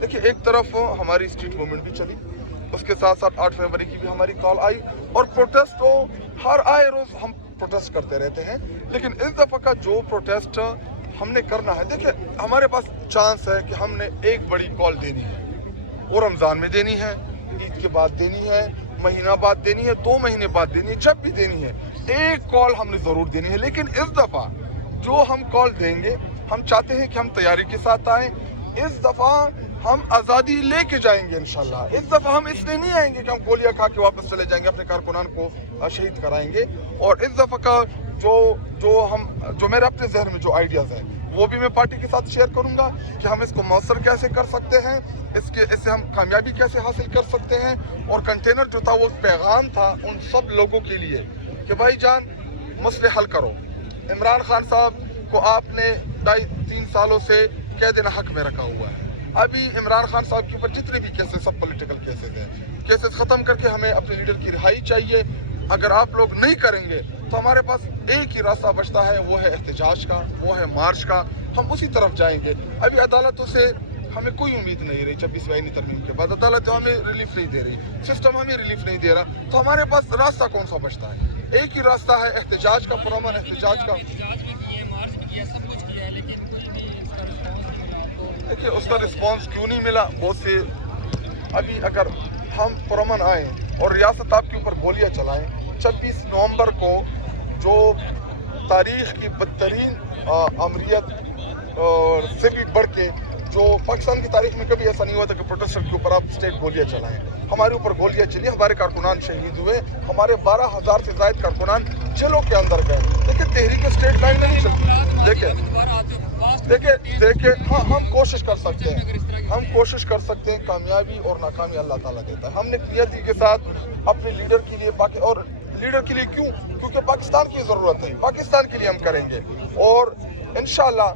देखिए, एक तरफ हमारी स्ट्रीट मूवमेंट भी चली, उसके साथ साथ 8 फरवरी की भी हमारी कॉल आई, और प्रोटेस्ट तो हर आए रोज हम प्रोटेस्ट करते रहते हैं। लेकिन इस दफ़ा का जो प्रोटेस्ट हमने करना है, देखिए हमारे पास चांस है कि हमने एक बड़ी कॉल देनी है, वो रमज़ान में देनी है, ईद के बाद देनी है, महीना बाद देनी है, 2 महीने बाद देनी है, जब भी देनी है एक कॉल हमने ज़रूर देनी है। लेकिन इस दफ़ा जो हम कॉल देंगे, हम चाहते हैं कि हम तैयारी के साथ आएँ। इस दफ़ा हम आज़ादी लेके जाएंगे इंशाल्लाह। इस दफ़ा हम इसलिए नहीं आएंगे कि हम गोलियां खा के वापस चले जाएंगे, अपने कारकुनान को शहीद कराएंगे। और इस दफ़ा का जो मेरे अपने जहन में जो आइडियाज़ हैं, वो भी मैं पार्टी के साथ शेयर करूंगा कि हम इसको मौसर कैसे कर सकते हैं, इससे हम कामयाबी कैसे हासिल कर सकते हैं। और कंटेनर जो था वो पैगाम था उन सब लोगों के लिए कि भाई जान, मसले हल करो। इमरान खान साहब को आपने 2.5-3 सालों से कैद हक में रखा हुआ है। अभी इमरान खान साहब के ऊपर जितने भी केसेस, सब पॉलिटिकल केसेस हैं, केसेस ख़त्म करके हमें अपने लीडर की रिहाई चाहिए। अगर आप लोग नहीं करेंगे तो हमारे पास एक ही रास्ता बचता है, वो है एहतजाज का, वो है मार्च का। हम उसी तरफ जाएंगे। अभी अदालतों से हमें कोई उम्मीद नहीं रही। 26वीं आईनी तरमीम के बाद अदालत हमें रिलीफ नहीं दे रही, सिस्टम हमें रिलीफ नहीं दे रहा, तो हमारे पास रास्ता कौन सा बचता है? एक ही रास्ता है एहतजाज का, पुरअमन एहतजाज का। देखिए, उसका रिस्पांस क्यों नहीं मिला? बहुत से अभी अगर हम पुरअमन आए और रियासत आपके ऊपर गोलियां चलाएं, 26 नवंबर को जो तारीख की बदतरीन अमरीत से भी बढ़ के, जो पाकिस्तान की तारीख में कभी ऐसा नहीं हुआ था कि प्रोटेस्टर के ऊपर आप स्टेट गोलियां चलाएं। हमारे ऊपर गोलियां चली, हमारे कारकुनान शहीद हुए, हमारे 12,000 से ज़ायद कारकुनान जेलों के अंदर गए। देखिए, तहरीक स्टेट लाइन नहीं चलती। देखिए हाँ, हम कोशिश कर सकते हैं, कामयाबी और नाकामी अल्लाह ताला देता है। हमने क्लियरिटी के साथ अपने लीडर के लिए, बाकी और लीडर के लिए क्योंकि पाकिस्तान की ज़रूरत है, पाकिस्तान के लिए हम करेंगे और इंशाल्लाह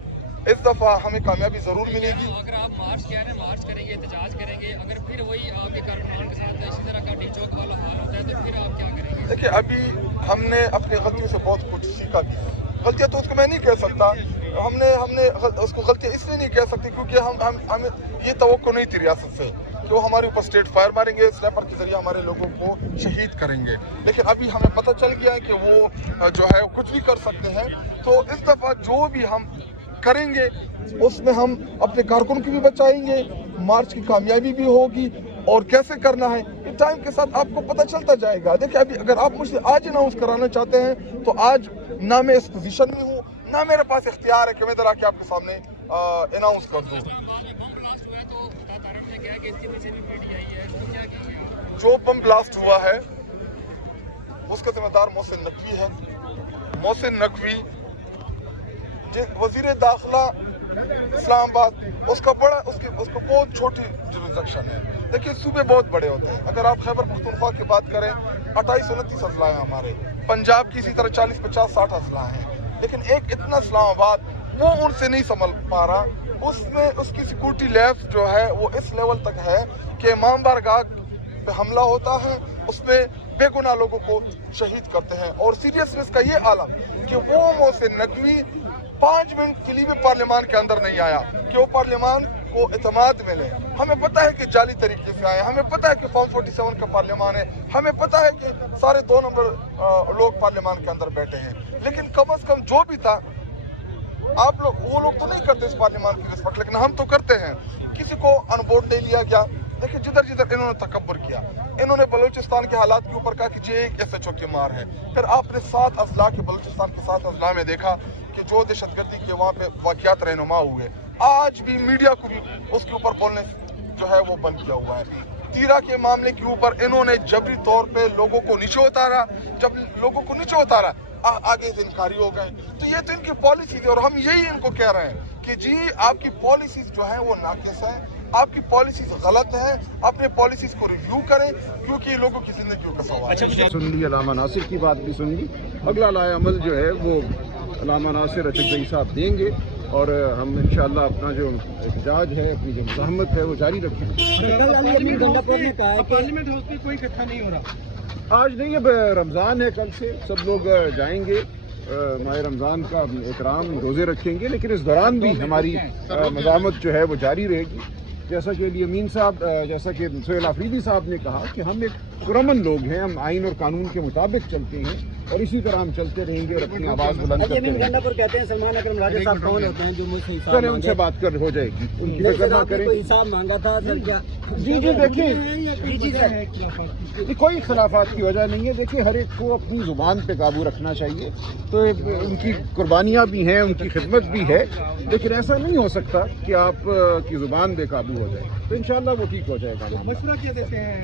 इस दफ़ा हमें कामयाबी ज़रूर मिलेगी। अगर आप मार्च कह रहे हैं, मार्च करेंगे, एहतजाज करेंगे, अगर फिर वही आपके कारकुनान के साथ इसी तरह का टीचौक वाला हाल होता है तो फिर आप क्या करेंगे? देखिए, अभी हमने अपनी गलतियों से बहुत कुछ सीखा भी है। गलतियाँ तो उसको मैं नहीं कह सकता, हमने उसको गलतियाँ इसलिए नहीं कह सकती क्योंकि हमें ये तवक्को नहीं थी रियासत से कि वो हमारे ऊपर स्टेट फायर मारेंगे, स्नैपर के जरिए हमारे लोगों को शहीद करेंगे। लेकिन अभी हमें पता चल गया है कि वो जो है कुछ भी कर सकते हैं। तो इस दफ़ा जो भी हम करेंगे उसमें हम अपने कारकुन की भी बचाएंगे, मार्च की कामयाबी भी होगी। और कैसे करना है ये टाइम के साथ आपको पता चलता जाएगा। देखिए, अभी अगर आप मुझसे आज अनाउंस कराना चाहते हैं तो आज ना मैं इस पोजीशन में हूँ, ना मेरे पास इख्तियार है कि मैं इधर आके आपके सामने अनाउंस कर दूँ। जो बम ब्लास्ट हुआ है उसका जिम्मेदार मोहसिन नकवी है। मोहसिन नकवी वजीर दाखिला इस्लामाबाद, उसको बहुत छोटी जुरिस्डिक्शन है। देखिए, सूबे बहुत बड़े होते हैं। अगर आप खैबर पख्तूनख्वा की बात करें, 28-29 अजला हैं हमारे, पंजाब की इसी तरह 40, 50, 60 अजला हैं। लेकिन एक इतना इस्लामाबाद वो उनसे नहीं संभल पा रहा। उसमें उसकी सिक्योरिटी लैब्स जो है वो इस लेवल तक है कि इमाम बारगाह पे हमला होता है, उसमें बेगुनाह लोगों को शहीद करते हैं। और सीरियसनेस का ये आलम कि वो मोहसिन नकवी 5 मिनट के लिए भी पार्लियामान के अंदर नहीं आया कि वो पार्लियामान को इत्मीनान मिले। हमें पता है कि जाली तरीके से आए, हमें पता है कि फॉर्म 47 का पार्लियामान है, हमें पता है कि सारे 2 नंबर लोग पार्लियामान के अंदर बैठे हैं। लेकिन कम से कम जो भी था, आप लोग, वो लोग तो नहीं करते इस पार्लियामान की रिस्पेक्ट, लेकिन हम तो करते हैं। किसी को अनबोर्ड नहीं लिया गया। देखिए, जिधर जिधर इन्होंने तकब्बुर किया, इन्होंने बलूचिस्तान के हालात के ऊपर कहा कि ये एक SHO की मार है। फिर आपने 7 अजला के, बलूचिस्तान के 7 अजला में देखा कि जो दहशतगर्दी के वहाँ पे वाक़यात रहनुमा हुए, आज भी मीडिया को भी उसके ऊपर बोलने जो है वो बंद किया हुआ है। तीरा के मामले के ऊपर इन्होंने जबरी तौर पे लोगों को नीचे उतारा, जब लोगों को नीचे उतारा आगे से इनकारी हो गए। तो ये तो इनकी पॉलिसी थी और हम यही इनको कह रहे हैं कि जी, आपकी पॉलिसीज जो है वो नाकिस है, आपकी पॉलिसीज गलत है, अपने पॉलिसीज को रिव्यू करें क्योंकि ये लोगों की जिंदगी का सवाल है। सुन ली, अलामा नासिर की बात भी सुन ली। अगला लाए अमल जो है वो अलामा नासिर अचकजई साहब देंगे और हम इंशाअल्लाह अपना जो एहतजाज है, अपनी जो ज़हमत है वो जारी रखेंगे। पार्लियामेंट हाउस में कोई इकट्ठा नहीं हो रहा आज नहीं, अब रमज़ान है, कल से सब लोग जाएंगे, माह रमज़ान का एहतराम, रोज़े रखेंगे। लेकिन इस दौरान भी हमारी मज़ामत जो है वो जारी रहेगी। جیسا کہ علی امین صاحب جیسا کہ سہیل آفریدی صاحب نے کہا کہ ہم ایک پرامن لوگ ہیں, ہم آئین اور قانون کے مطابق چلتے ہیں اور اسی طرح ہم چلتے رہیں گے اور اپنی آواز بلند کرتے رہیں گے. کہتے ہیں سلمان اکرم راجہ صاحب کون ہوتے ہیں جو مجھ سے چلیں ان سے بات کر ہو جائے گی, ان کی فکر نہ کریں. حساب مانگا تھا سر کیا؟ جی دیکھیں کوئی اختلافات کی وجہ نہیں ہے. دیکھیں ہر ایک کو اپنی زبان پہ قابو رکھنا چاہیے, تو ان کی قربانیاں بھی ہیں, ان کی خدمت بھی ہے, لیکن ایسا نہیں ہو سکتا کہ آپ کی زبان بے قابو ہو جائے. تو انشاءاللہ وہ ٹھیک ہو جائے گا. مشورہ کیا دیتے ہیں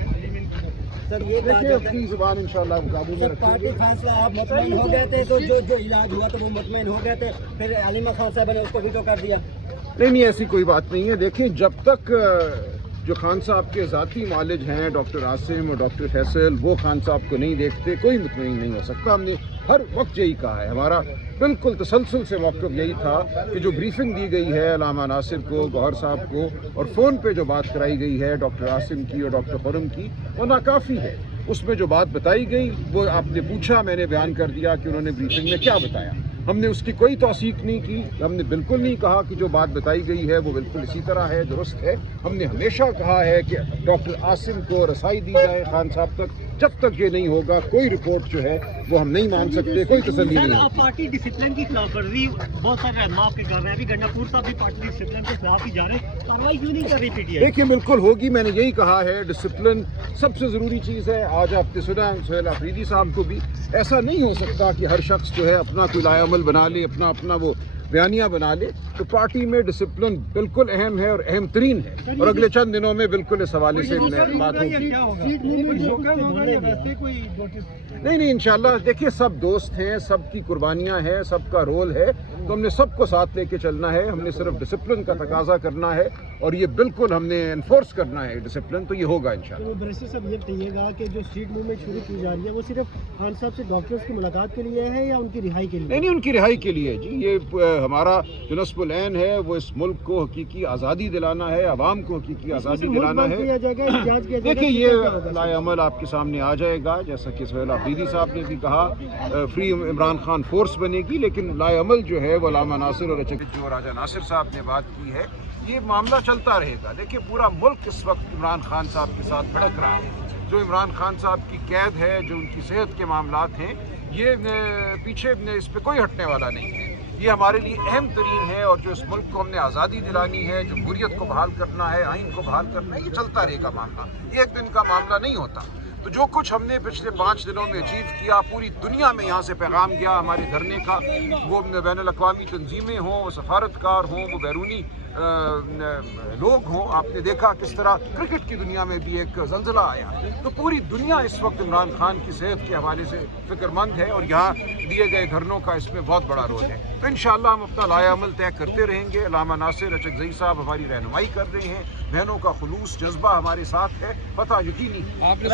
سر یہ دیکھیں اپنی زبان انشاءاللہ قابو میں رکھیں پارٹی گے. فیصلہ آپ مطمئن ہو گئے تھے, تو جو علاج ہوا تو وہ مطمئن ہو گئے تھے, پھر علیمہ خان صاحب نے اس کو ویٹو کر دیا. نہیں ایسی کوئی بات نہیں ہے. دیکھیں جب تک جو خان صاحب کے ذاتی معالج ہیں ڈاکٹر عاصم اور ڈاکٹر فیصل, وہ خان صاحب کو نہیں دیکھتے, کوئی مطمئن نہیں ہو سکتا. ہم نے ہر وقت یہی کہا ہے, ہمارا بالکل تسلسل سے موقف یہی تھا کہ جو بریفنگ دی گئی ہے علامہ ناصر کو, گوہر صاحب کو, اور فون پہ جو بات کرائی گئی ہے ڈاکٹر عاصم کی اور ڈاکٹر خرم کی, وہ ناکافی ہے. اس میں جو بات بتائی گئی وہ آپ نے پوچھا, میں نے بیان کر دیا کہ انہوں نے بریفنگ میں کیا بتایا. ہم نے اس کی کوئی توثیق نہیں کی. ہم نے بالکل نہیں کہا کہ جو بات بتائی گئی ہے وہ بالکل اسی طرح ہے, درست ہے. ہم نے ہمیشہ کہا ہے کہ ڈاکٹر عاصم کو رسائی دی جائے خان صاحب تک. جب تک یہ نہیں ہوگا کوئی رپورٹ جو ہے وہ ہم نہیں مان سکتے, کوئی تسلی نہیں ہوگی. پارٹی ڈسپلن کی خلاف ورزی بہت سارے رہنما آپ کے کر رہے ہیں, ابھی گنڈاپور صاحب بھی پارٹی ڈسپلن کے خلاف ہی جا رہے ہیں, کارروائی کیوں نہیں کر رہی پی ٹی آئی؟ دیکھیے بالکل ہوگی, میں نے یہی کہا ہے. ڈسپلن سب سے ضروری چیز ہے. آج آپ نے سنا سہیل آفریدی صاحب کو بھی, ایسا نہیں ہو سکتا کہ ہر شخص جو ہے اپنا کوئی لائے عمل بنا لے, اپنا وہ بیانیہ بنا لے. تو پارٹی میں ڈسپلن بالکل اہم ہے اور اہم ترین ہے, اور اگلے چند دنوں میں بالکل اس حوالے سے بات ہوگی. نہیں انشاءاللہ. دیکھیے سب دوست ہیں, سب کی قربانیاں ہیں, سب کا رول ہے, تو ہم نے سب کو ساتھ لے کے چلنا ہے. ہم نے صرف ڈسپلن کا تقاضا کرنا ہے اور یہ بالکل ہم نے انفورس کرنا ہے ڈسپلن, تو یہ ہوگا انشاءاللہ. برشید صاحب یہ بتائیے گا کہ جو اسٹریٹ موومنٹ شروع کی جا رہی ہے وہ صرف خان صاحب سے ڈاکٹرز کی ملاقات کے لیے ہے یا ان کی رہائی کے لیے؟ نہیں ان کی رہائی کے لیے. جی یہ ہمارا جو نصب العین ہے وہ اس ملک کو حقیقی آزادی دلانا ہے, عوام کو حقیقی آزادی دلانا ہے. دیکھیے یہ لائے عمل آپ کے سامنے آ جائے گا, جیسا کہ سہیل آفریدی صاحب نے بھی کہا فری عمران خان فورس بنے گی, لیکن لائے عمل جو ہے وہ علامہ ناصر اور جو راجہ ناصر صاحب نے بات کی ہے, یہ معاملہ چلتا رہے گا. دیکھیے پورا ملک اس وقت عمران خان صاحب کے ساتھ بھڑک رہا ہے. جو عمران خان صاحب کی قید ہے, جو ان کی صحت کے معاملات ہیں, یہ پیچھے اس پہ کوئی ہٹنے والا نہیں ہے. یہ ہمارے لیے اہم ترین ہے, اور جو اس ملک کو ہم نے آزادی دلانی ہے, جمہوریت کو بحال کرنا ہے, آئین کو بحال کرنا ہے, یہ چلتا رہے گا معاملہ. یہ ایک دن کا معاملہ نہیں ہوتا. تو جو کچھ ہم نے پچھلے 5 دنوں میں اچیو کیا, پوری دنیا میں یہاں سے پیغام گیا ہمارے دھرنے کا, وہ بین الاقوامی تنظیمیں ہوں, وہ سفارتکار ہوں, وہ بیرونی لوگ ہوں. آپ نے دیکھا کس طرح کرکٹ کی دنیا میں بھی ایک زلزلہ آیا. تو پوری دنیا اس وقت عمران خان کی صحت کے حوالے سے فکر مند ہے, اور یہاں دیے گئے دھرنوں کا اس میں بہت بڑا رول ہے. تو انشاءاللہ ہم اپنا لائے عمل طے کرتے رہیں گے. علامہ ناصر اچکزئی صاحب ہماری رہنمائی کر رہے ہیں, بہنوں کا خلوص جذبہ ہمارے ساتھ ہے, فتح یقینی. آپ نے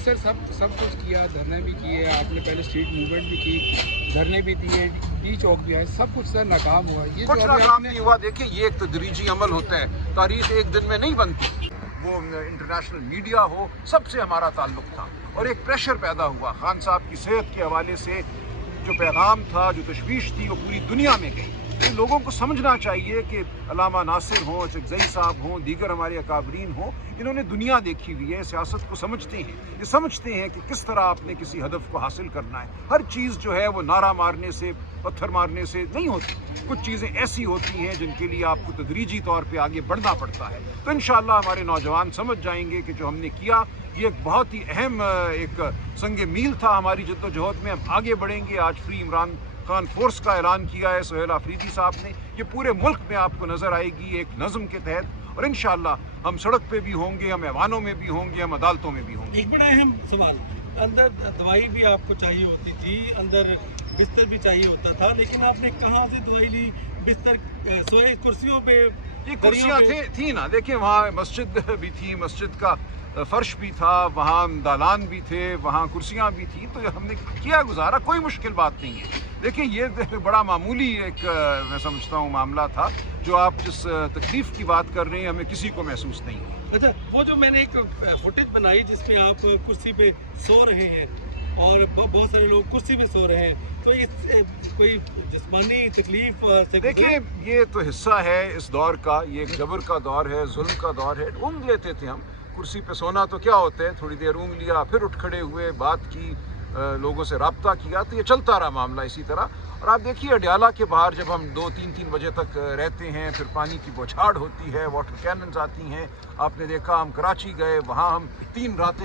سر سب کچھ کیا, دھرنے بھی کیے, آپ نے پہلے اسٹریٹ موومنٹ بھی کی, دھرنے بھی دیے, ڈی چوک بھی آئے, سب کچھ سر ناکام ہوا. یہ کچھ ناکام نہیں ہوا. دیکھیں یہ ایک تدریجی عمل ہوتا ہے, تاریخ ایک دن میں نہیں بنتی. وہ انٹرنیشنل میڈیا ہو, سب سے ہمارا تعلق تھا, اور ایک پریشر پیدا ہوا خان صاحب کی صحت کے حوالے سے. جو پیغام تھا, جو تشویش تھی, وہ پوری دنیا میں گئی. لوگوں کو سمجھنا چاہیے کہ علامہ ناصر ہوں, اچکزئی صاحب ہوں, دیگر ہمارے اکابرین ہوں, انہوں نے دنیا دیکھی ہوئی ہے, سیاست کو سمجھتے ہیں. یہ سمجھتے ہیں کہ کس طرح آپ نے کسی ہدف کو حاصل کرنا ہے. ہر چیز جو ہے وہ نعرہ مارنے سے, پتھر مارنے سے نہیں ہوتی. کچھ چیزیں ایسی ہوتی ہیں جن کے لیے آپ کو تدریجی طور پہ آگے بڑھنا پڑتا ہے. تو انشاءاللہ ہمارے نوجوان سمجھ جائیں گے کہ جو ہم نے کیا یہ ایک بہت ہی اہم ایک سنگ میل تھا ہماری جدوجہد میں. ہم آگے بڑھیں گے. آج فری عمران خان فورس کا اعلان کیا ہے سہیل آفریدی صاحب نے. یہ پورے ملک میں آپ کو نظر آئے گی ایک نظم کے تحت, اور انشاءاللہ ہم سڑک پہ بھی ہوں گے, ہم ایوانوں میں بھی ہوں گے, ہم عدالتوں میں بھی ہوں گے. ایک بڑا اہم سوال, اندر دوائی بھی آپ کو چاہیے ہوتی تھی, اندر بستر بھی چاہیے ہوتا تھا, لیکن آپ نے کہاں سے دوائی لی؟ بستر سوئے کرسیوں پہ, یہ کرسیاں تھیں نا. دیکھیں وہاں مسجد بھی تھی, مسجد کا فرش بھی تھا, وہاں دالان بھی تھے, وہاں کرسیاں بھی تھیں, تو ہم نے کیا گزارا. کوئی مشکل بات نہیں ہے. دیکھیں یہ بڑا معمولی ایک میں سمجھتا ہوں معاملہ تھا. جو آپ جس تکلیف کی بات کر رہے ہیں ہمیں کسی کو محسوس نہیں ہے. اچھا, وہ جو میں نے ایک فوٹیج بنائی جس میں آپ کرسی پہ سو رہے ہیں, और बहुत सारे लोग कुर्सी में सो रहे हैं, तो इस कोई जिस्मानी तकलीफ से देखिए ये तो हिस्सा है इस दौर का, ये एक जबर का दौर है, जुल्म का दौर है। ऊँघ लेते थे हम, कुर्सी पे सोना तो क्या होता है, थोड़ी देर ऊँघ लिया, फिर उठ खड़े हुए, बात की, लोगों से रब्ता किया, तो ये चलता रहा मामला इसी तरह। और आप देखिए अडयाला के बाहर जब हम 2-3 बजे तक रहते हैं, फिर पानी की बौछार होती है, वाटर कैनन्स आती हैं। आपने देखा हम कराची गए, वहाँ हम 3 रातें